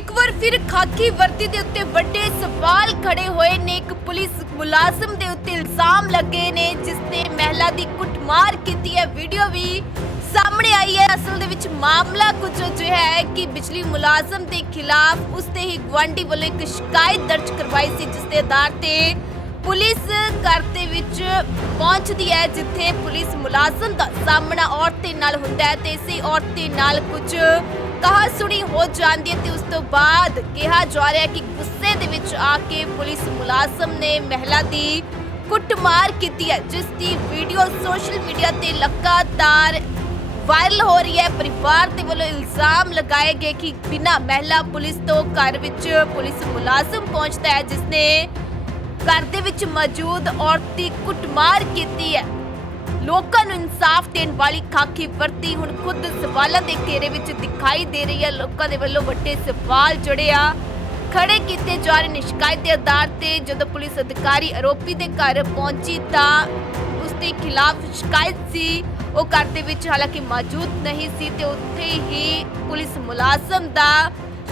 ਇੱਕ ਵਾਰ ਫਿਰ ਖਾਕੀ ਵਰਦੀ ਦੇ ਉੱਤੇ ਵੱਡੇ ਸਵਾਲ ਖੜੇ ਹੋਏ ਨੇ। ਇੱਕ ਪੁਲਿਸ ਮੁਲਾਜ਼ਮ ਦੇ ਉੱਤੇ ਇਲਜ਼ਾਮ ਲੱਗੇ ਨੇ ਜਿਸ ਨੇ ਮਹਿਲਾ ਦੀ ਕੁੱਟਮਾਰ ਕੀਤੀ ਹੈ। ਵੀਡੀਓ ਵੀ ਸਾਹਮਣੇ ਆਈ ਹੈ। ਅਸਲ ਦੇ ਵਿੱਚ ਮਾਮਲਾ ਕੁਝ ਅਜਿਹਾ ਹੈ ਕਿ ਬਿਜਲੀ ਮੁਲਾਜ਼ਮ ਦੇ ਖਿਲਾਫ ਉਸ ਤੇ ਹੀ ਗਵਾਂਢੀ ਵੱਲੋਂ ਇੱਕ ਸ਼ਿਕਾਇਤ ਦਰਜ ਕਰਵਾਈ ਸੀ ਜਿਸ ਦੇ ਆਧਾਰ ਤੇ ਪੁਲਿਸ ਘਰ ਦੇ ਵਿੱਚ ਪਹੁੰਚਦੀ ਹੈ, ਜਿੱਥੇ ਪੁਲਿਸ ਮੁਲਾਜ਼ਮ ਦਾ ਸਾਹਮਣਾ ਔਰਤ ਦੇ ਨਾਲ ਹੁੰਦਾ ਹੈ ਤੇ ਇਸੇ ਔਰਤ ਦੇ ਨਾਲ ਕੁਝ ਕਹਾ ਸੁਣੀ ਹੋ ਜਾਂਦੀ ਹੈ ਤੇ ਉਸ ਤੋਂ ਬਾਅਦ ਕਿਹਾ ਜਾ ਰਿਹਾ ਹੈ ਕਿ ਗੁੱਸੇ ਦੇ ਵਿੱਚ ਆ ਕੇ ਪੁਲਿਸ ਮੁਲਾਜ਼ਮ ਨੇ ਮਹਿਲਾ ਦੀ ਕੁੱਟਮਾਰ ਕੀਤੀ ਹੈ, ਜਿਸ ਦੀ ਵੀਡੀਓ ਸੋਸ਼ਲ ਮੀਡੀਆ ਤੇ ਲਗਾਤਾਰ ਵਾਇਰਲ ਹੋ ਰਹੀ ਹੈ। ਪਰਿਵਾਰ ਦੇ ਵੱਲੋਂ ਇਲਜ਼ਾਮ ਲਗਾਏ ਗਏ ਕਿ ਬਿਨਾਂ ਮਹਿਲਾ ਪੁਲਿਸ ਤੋਂ ਘਰ ਵਿੱਚ ਪੁਲਿਸ ਮੁਲਾਜ਼ਮ ਪਹੁੰਚਦਾ ਹੈ, ਜਿਸ ਨੇ ਘਰ ਦੇ ਵਿੱਚ ਮੌਜੂਦ ਔਰਤ ਦੀ ਕੁੱਟਮਾਰ ਕੀਤੀ ਹੈ। ਲੋਕਾਂ ਨੂੰ ਇਨਸਾਫ ਦੇਣ ਵਾਲੀ ਖਾਕੀ ਵਰਤੀ ਹੁਣ ਖੁਦ ਸਵਾਲਾਂ ਦੇ ਘੇਰੇ ਵਿੱਚ ਦਿਖਾਈ ਦੇ ਰਹੀ ਹੈ। ਲੋਕਾਂ ਦੇ ਵੱਲੋਂ ਵੱਡੇ ਸਵਾਲ ਜੁੜੇ ਆ। ਖੜੇ ਕੀਤੇ ਜਾ ਰਹੇ ਨੇ ਸ਼ਿਕਾਇਤ ਦੇ ਆਧਾਰ ਤੇ ਜਦੋਂ ਪੁਲਿਸ ਅਧਿਕਾਰੀ ਆਰੋਪੀ ਦੇ ਘਰ ਪਹੁੰਚੀ ਤਾਂ ਉਸ ਦੇ ਖਿਲਾਫ ਸ਼ਿਕਾਇਤ ਸੀ। ਉਹ ਘਰ ਦੇ ਵਿੱਚ ਹਾਲਾਂਕਿ ਮੌਜੂਦ ਨਹੀਂ ਸੀ ਤੇ ਉੱਥੇ ਹੀ ਪੁਲਿਸ ਮੁਲਾਜ਼ਮ ਦਾ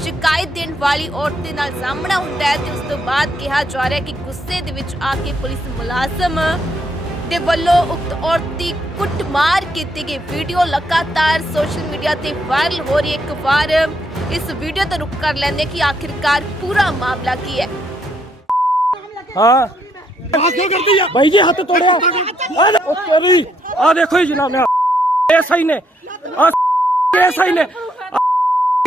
ਸ਼ਿਕਾਇਤ ਦੇਣ ਵਾਲੀ ਔਰਤ ਦੇ ਨਾਲ ਸਾਹਮਣਾ ਹੁੰਦਾ ਹੈ ਤੇ ਉਸ ਤੋਂ ਬਾਅਦ ਕਿਹਾ ਜਾ ਰਿਹਾ ਕਿ ਗੁੱਸੇ ਦੇ ਵਿੱਚ ਆ ਕੇ ਪੁਲਿਸ ਮੁਲਾਜ਼ਮ ਦੇ ਵੱਲੋਂ ਉਕਤ ਔਰਤ ਦੀ ਕੁੱਟਮਾਰ ਕੀਤੀ ਗਈ। ਵੀਡੀਓ ਲਗਾਤਾਰ ਸੋਸ਼ਲ ਮੀਡੀਆ ਤੇ ਵਾਇਰਲ ਹੋ ਰਹੀ ਹੈ। ਇੱਕ ਵਾਰ ਇਸ ਵੀਡੀਓ ਤੋਂ ਰੁਕ ਕਰ ਲੈਂਦੇ ਕਿ ਆਖਿਰਕਾਰ ਪੂਰਾ ਮਾਮਲਾ ਕੀ ਹੈ। ਹਾਂ। ਬਾਤ ਕਿਉਂ ਕਰਦੀ ਆ ਭਾਈ ਜੀ, ਹੱਥ ਤੋੜਿਆ। ਉਹ ਤੇਰੀ ਆ ਦੇਖੋ ਜੀ ਜਨਾਬ ਐਸਆਈ ਨੇ। ਆ ਐਸਆਈ ਨੇ।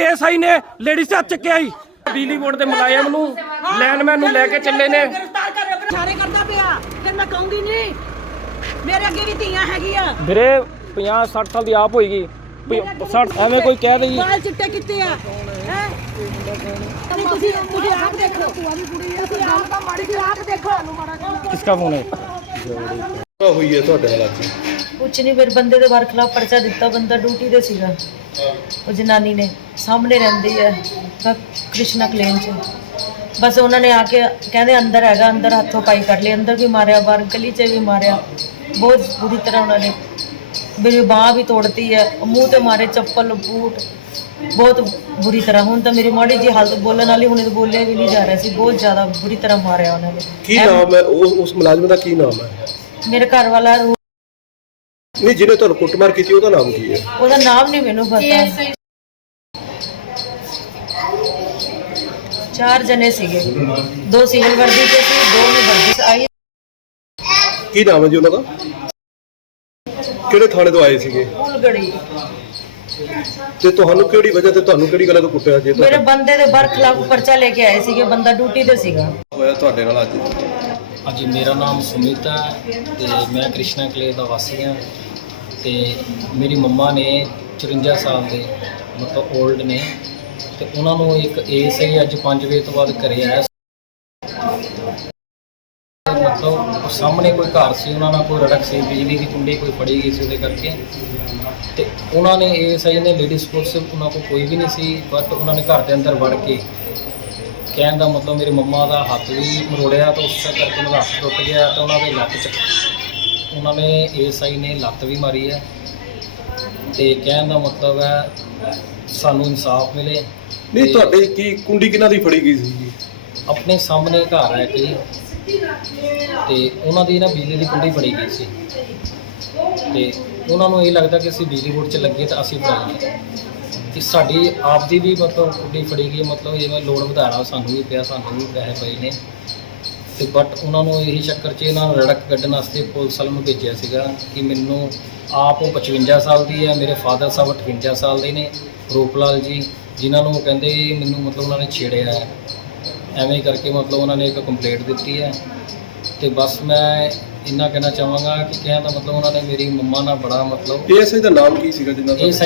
ਐਸਆਈ ਨੇ ਲੇਡੀ ਹੱਥ ਚੱਕਿਆ ਹੀ ਬਿਜਲੀ ਬੋਰਡ ਦੇ ਮੁਲਾਜ਼ਮ ਨੂੰ ਲੈਨਮੈਨ ਨੂੰ ਲੈ ਕੇ ਚੱਲੇ ਨੇ। ਗ੍ਰਿਫਤਾਰ ਕਰ ਇਸ਼ਾਰੇ ਕਰਦਾ ਪਿਆ। ਫਿਰ ਮੈਂ ਕਹੂੰਗੀ ਨਹੀਂ। ਮੇਰੇ ਅੱਗੇ ਵੀ ਧੀਆਂ ਹੈਗੀਆਂ ਵੀਰੇ 50 60 ਸਾਲ ਦੀ ਆਪ ਹੋਏਗੀ। 60 ਐਵੇਂ ਕੋਈ ਕਹਿ ਰਹੀ ਵਾਲ ਚਿੱਟੇ ਕੀਤੇ ਆ। ਹੈ? ਤੁਸੀਂ ਤੁਸੀਂ ਆਪ ਦੇਖੋ। ਤੁਸੀਂ ਆਪ ਤਾਂ ਮਾੜੀ ਜਿਹੀ ਆਪ ਦੇਖੋ। ਕਿਸਕਾ ਫੋਨ ਹੈ? ਹੋਈ ਹੈ ਤੁਹਾਡੇ ਨਾਲ ਅੱਜ ਕੁਛ ਨਹੀਂ ਫਿਰ ਬੰਦੇ ਦੇ ਬਾਰ ਖਿਲਾਫ ਪਰਚਾ ਦਿੱਤਾ ਬੰਦਾ ਡਿਊਟੀ ਤੇ ਸੀਗਾ। ਉਹ ਜਨਾਨੀ ਨੇ ਸਾਹਮਣੇ ਰਹਿੰਦੀ ਹੈ ਕ੍ਰਿਸ਼ਨਾ ਕਲੇਨ ਚ। ਬਸ ਉਹਨਾਂ ਨੇ ਆ ਕੇ ਕਹਿੰਦੇ ਅੰਦਰ ਹੈਗਾ ਅੰਦਰ ਹੱਥੋਂ ਪਾਈ ਕਰ ਲਈ ਅੰਦਰ ਵੀ ਮਾਰਿਆ ਬਾਹਰ ਗਲੀ 'ਚ ਵੀ ਮਾਰਿਆ। ਬਹੁਤ ਬੁਰੀ ਤਰ੍ਹਾਂ ਉਹਨਾਂ ਨੇ ਮੇਰੀ ਬਾਹ ਵੀ ਤੋੜਤੀ ਹੈ ਮੂੰਹ ਤੇ ਮਾਰੇ ਚੱਪਲ ਬੂਟ। ਬਹੁਤ ਬੁਰੀ ਤਰ੍ਹਾਂ। ਹੁਣ ਤਾਂ ਮੇਰੀ ਮਾੜੀ ਜੀ ਹਾਲਤ ਬੋਲਣ ਵਾਲੀ ਹੁਣੇ ਤਾਂ ਬੋਲਿਆ ਵੀ ਨਹੀਂ ਜਾ ਰਿਹਾ ਸੀ। ਬਹੁਤ ਜ਼ਿਆਦਾ ਬੁਰੀ ਤਰ੍ਹਾਂ ਮਾਰਿਆ ਉਹਨਾਂ ਨੇ। ਕੀ ਨਾਮ ਹੈ? ਉਸ ਉਸ ਮੁਲਾਜ਼ਮ ਦਾ ਕੀ ਨਾਮ ਹੈ? ਮੇਰੇ ਘਰ ਵਾਲਾ ਨਹੀਂ ਜਿਹਨੇ ਤੁਹਾਨੂੰ ਕੁੱਟਮਾਰ ਕੀਤੀ ਉਹਦਾ ਨਾਮ ਕੀ ਹੈ? ਉਹਦਾ ਨਾਮ ਨਹੀਂ ਮੈਨੂੰ ਪਤਾ। ਚਾਰ ਜਣੇ ਸੀਗੇ। ਦੋ ਸਿਵਲ ਵਰਦੀ ਤੇ ਸੀ ਦੋ ਨੇ ਵਰਦੀ ਆਈ। ਕੀ ਨਾਮ ਹੈ ਜੀ ਉਹਨਾਂ ਦਾ? ਕਿਹੜੇ ਥਾਣੇ ਤੋਂ ਆਏ ਸੀਗੇ? ਉਲਗੜੀ ਤੇ ਤੁਹਾਨੂੰ ਕਿਹੜੀ ਵਜ੍ਹਾ ਤੇ ਤੁਹਾਨੂੰ ਕਿਹੜੀ ਗੱਲ ਤੋਂ ਕੁੱਟਿਆ ਜੇ ਮੇਰੇ ਬੰਦੇ ਦੇ ਬਰ ਖਿਲਾਫ ਪਰਚਾ ਲੈ ਕੇ ਆਏ ਸੀਗੇ ਬੰਦਾ ਡਿਊਟੀ ਤੇ ਸੀਗਾ। ਹੋਇਆ ਤੁਹਾਡੇ ਨਾਲ ਅੱਜ? ਹਾਂਜੀ ਮੇਰਾ ਨਾਮ ਸੁਮਿਤ ਹੈ ਤੇ ਮੈਂ ਕ੍ਰਿਸ਼ਨਾ ਕਲੇ ਦਾ ਵਾਸੀ ਹਾਂ। ਤੇ ਮੇਰੀ ਮੰਮਾ ਨੇ 54 ਸਾਲ ਦੇ ਮਤਲਬ 올ਡ ਨੇ ਤੇ ਉਹਨਾਂ ਨੂੰ ਇੱਕ ਏਸ ਹੈ ਅੱਜ 5 ਵਜੇ ਤੋਂ ਬਾਅਦ ਘਰੇ ਆਇਆ ਤੇ ਮਤਲਬ ਸਾਹਮਣੇ ਕੋਈ ਘਰ ਸੀ, ਉਹਨਾਂ ਨਾਲ ਕੋਈ ਰੜਕ ਸੀ, ਬਿਜਲੀ ਦੀ ਕੁੰਡੀ ਕੋਈ ਫੜੀ ਗਈ ਸੀ ਉਹਦੇ ਕਰਕੇ। ਤੇ ਉਹਨਾਂ ਨੇ ਏਸ ਆਈ ਨੇ ਲੇਡੀਜ਼ ਪੁਲਿਸ ਉਹਨਾਂ ਕੋਲ ਕੋਈ ਵੀ ਨਹੀਂ ਸੀ ਬਟ ਉਹਨਾਂ ਨੇ ਘਰ ਦੇ ਅੰਦਰ ਵੜ ਕੇ ਕਹਿਣ ਦਾ ਮਤਲਬ ਮੇਰੇ ਮੰਮਾ ਦਾ ਹੱਥ ਵੀ ਮਰੋੜਿਆ ਤਾਂ ਉਸ ਕਰਕੇ ਉਹਨਾਂ ਦਾ ਹੱਥ ਟੁੱਟ ਗਿਆ ਤਾਂ ਉਹਨਾਂ ਦੇ ਲੱਕ 'ਚ ਉਹਨਾਂ ਨੇ ਏਐਸਆਈ ਨੇ ਲੱਤ ਵੀ ਮਾਰੀ ਹੈ ਤੇ ਕਹਿਣ ਦਾ ਮਤਲਬ ਹੈ ਸਾਨੂੰ ਇਨਸਾਫ ਮਿਲੇ ਨਹੀਂ ਤੇ ਤੁਹਾਡੇ ਕੀ ਕੁੰਡੀ ਕਿਹਨਾਂ ਦੀ ਫੜੀ ਗਈ ਸੀ ਜੀ ਆਪਣੇ ਸਾਹਮਣੇ ਘਰ ਹੈ ਕਿ ਤੇ ਉਹਨਾਂ ਦੀ ਨਾ ਬਿਜਲੀ ਦੀ ਕੁੰਡੀ ਫੜੀ ਗਈ ਸੀ ਤੇ ਉਹਨਾਂ ਨੂੰ ਇਹ ਲੱਗਦਾ ਕਿ ਅਸੀਂ ਬਿਜਲੀ ਬੋਰਡ 'ਚ ਲੱਗੇ ਤਾਂ ਅਸੀਂ ਫੜਾਂਗੇ। ਕਿ ਸਾਡੀ ਆਪ ਦੀ ਵੀ ਮਤਲਬ ਕੁੰਡੀ ਫੜੀ ਗਈ ਮਤਲਬ ਜਿਵੇਂ ਲੋਡ ਵਧਾਣਾ ਸਾਨੂੰ ਵੀ ਪਿਆ ਸਾਨੂੰ ਵੀ ਪੈਸੇ ਪਏ ਨੇ। ਤੇ ਬਟ ਉਹਨਾਂ ਨੂੰ ਇਹੀ ਚੱਕਰ 'ਚ ਇਹਨਾਂ ਨੂੰ ਰੜਕ ਕੱਢਣ ਵਾਸਤੇ ਪੁਲਿਸ ਵਾਲਿਆਂ ਨੂੰ ਭੇਜਿਆ ਸੀਗਾ ਕਿ ਮੈਨੂੰ ਆਪ ਉਹ 55 ਸਾਲ ਦੀ ਹੈ ਮੇਰੇ ਫਾਦਰ ਸਾਹਿਬ 58 ਸਾਲ ਦੇ ਨੇ ਰੂਪਲਾਲ ਜੀ ਜਿਨ੍ਹਾਂ ਨੂੰ ਕਹਿੰਦੇ ਮੈਨੂੰ ਮਤਲਬ ਉਹਨਾਂ ਨੇ ਛੇੜਿਆ ਹੈ। ਐਵੇਂ ਹੀ ਕਰਕੇ ਮਤਲਬ ਉਹਨਾਂ ਨੇ ਇੱਕ ਕੰਪਲੇਂਟ ਦਿੱਤੀ ਹੈ। ਤੇ ਬਸ ਮੈਂ ਇੰਨਾ ਕਹਿਣਾ ਚਾਹਾਂਗਾ ਕਿ ਕਹਿਣ ਦਾ ਮਤਲਬ ਉਹਨਾਂ ਨੇ ਮੇਰੀ ਮੰਮਾ ਨਾਲ ਬੜਾ ਮਤਲਬ ਏਐਸਆਈ ਦਾ ਨਾਮ ਕੀ ਸੀਗਾ ਜਿੰਨਾ ਦਾ?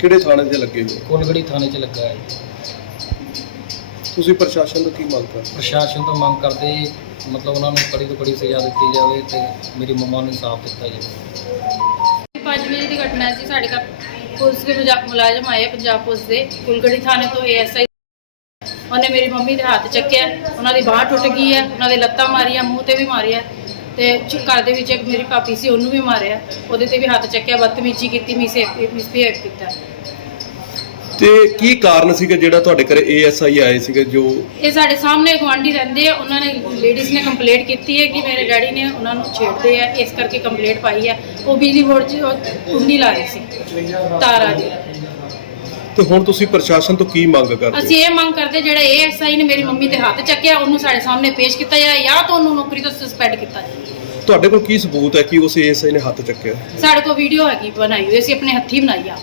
ਕਿਹੜੇ ਥਾਣੇ ਤੇ ਲੱਗੇ ਹੋਏ ਕੋਲਗੜੀ ਥਾਣੇ 'ਚ ਲੱਗਾ ਹੈ। ਤੁਸੀਂ ਪ੍ਰਸ਼ਾਸਨ ਤੋਂ ਕੀ ਮੰਗ ਕਰਦੇ? ਪ੍ਰਸ਼ਾਸਨ ਤੋਂ ਮੰਗ ਕਰਦੇ ਮਤਲਬ ਉਹਨਾਂ ਨੂੰ ਕੜੀ ਤੋਂ ਕੜੀ ਸਜ਼ਾ ਦਿੱਤੀ ਜਾਵੇ ਤੇ ਮੇਰੀ ਮੰਮਾ ਨੂੰ ਇਨਸਾਫ ਦਿੱਤਾ ਜਾਵੇ। ਪੰਜ ਵਜੇ ਦੀ ਘਟਨਾ ਜੀ ਸਾਡੇ ਘਰ ਪੁਲਿਸ ਦੇ ਮੁਜਾ- ਮੁਲਾਜ਼ਮ ਆਏ ਪੰਜਾਬ ਪੁਲਿਸ ਦੇ ਕੁਲਗੜੀ ਥਾਣੇ ਤੋਂ ਏਐਸਆਈ ਉਹਨੇ ਮੇਰੀ ਮੰਮੀ ਦੇ ਹੱਥ ਚੱਕਿਆ ਉਹਨਾਂ ਦੀ ਬਾਹ ਟੁੱਟ ਗਈ ਹੈ ਉਹਨਾਂ ਦੇ ਲੱਤਾਂ ਮਾਰੀਆਂ ਮੂੰਹ ਤੇ ਵੀ ਮਾਰਿਆ ਤੇ ਘਰ ਦੇ ਵਿੱਚ ਇੱਕ ਮੇਰੀ ਭਾਪੀ ਸੀ ਉਹਨੂੰ ਵੀ ਮਾਰਿਆ ਉਹਦੇ ਤੇ ਵੀ ਹੱਥ ਚੱਕਿਆ ਬਦਤਮੀਜ਼ੀ ਕੀਤੀ ਮਿਸਬਿਹੇਵ ਕੀਤਾ। ਤੇ ਕੀ ਕਾਰਨ ਸੀਗਾ ਜਿਹੜਾ ਤੁਹਾਡੇ ਘਰੇ ਏਐਸਆਈ ਆਏ ਸੀਗੇ ਜੋ ਇਹ ਸਾਡੇ ਸਾਹਮਣੇ ਗੁਆਂਢੀ ਰਹਿੰਦੇ ਆ ਉਹਨਾਂ ਨੇ ਲੇਡੀਜ਼ ਨੇ ਕੰਪਲੇਂਟ ਕੀਤੀ ਹੈ ਕਿ ਮੇਰੇ ਡੈਡੀ ਨੇ ਉਹਨਾਂ ਨੂੰ ਛੇੜਦੇ ਆ ਇਸ ਕਰਕੇ ਕੰਪਲੇਂਟ ਪਾਈ ਹੈ ਉਹ ਬਿਜਲੀ ਬੋਰਡ 'ਚ ਉਹ ਕੁੰਡੀ ਲਾ ਰਹੀ ਸੀ ਤਾਰਾ ਜੀ ਤੇ ਹੁਣ ਤੁਸੀਂ ਪ੍ਰਸ਼ਾਸਨ ਤੋਂ ਕੀ ਮੰਗ ਕਰਦੇ ਅਸੀਂ ਇਹ ਮੰਗ ਕਰਦੇ ਜਿਹੜਾ ਏਐਸਆਈ ਨੇ ਮੇਰੀ ਮੰਮੀ ਤੇ ਹੱਥ ਚੱਕਿਆ ਉਹਨੂੰ ਸਾਡੇ ਸਾਹਮਣੇ ਪੇਸ਼ ਕੀਤਾ ਜਾਏ ਜਾਂ ਤਾਂ ਉਹਨੂੰ ਨੌਕਰੀ ਤੋਂ ਸਸਪੈਂਡ ਕੀਤਾ ਜਾਏ। ਤੁਹਾਡੇ ਕੋਲ ਕੀ ਸਬੂਤ ਹੈ ਕਿ ਉਸ ਏਐਸਆਈ ਨੇ ਹੱਥ ਚੱਕਿਆ? ਸਾਡੇ ਕੋਲ ਵੀਡੀਓ ਹੈਗੀ ਬਣਾਈ ਹੋਈ ਅਸੀਂ ਆਪਣੇ ਹੱਥੀਂ ਬਣਾਈ ਆ।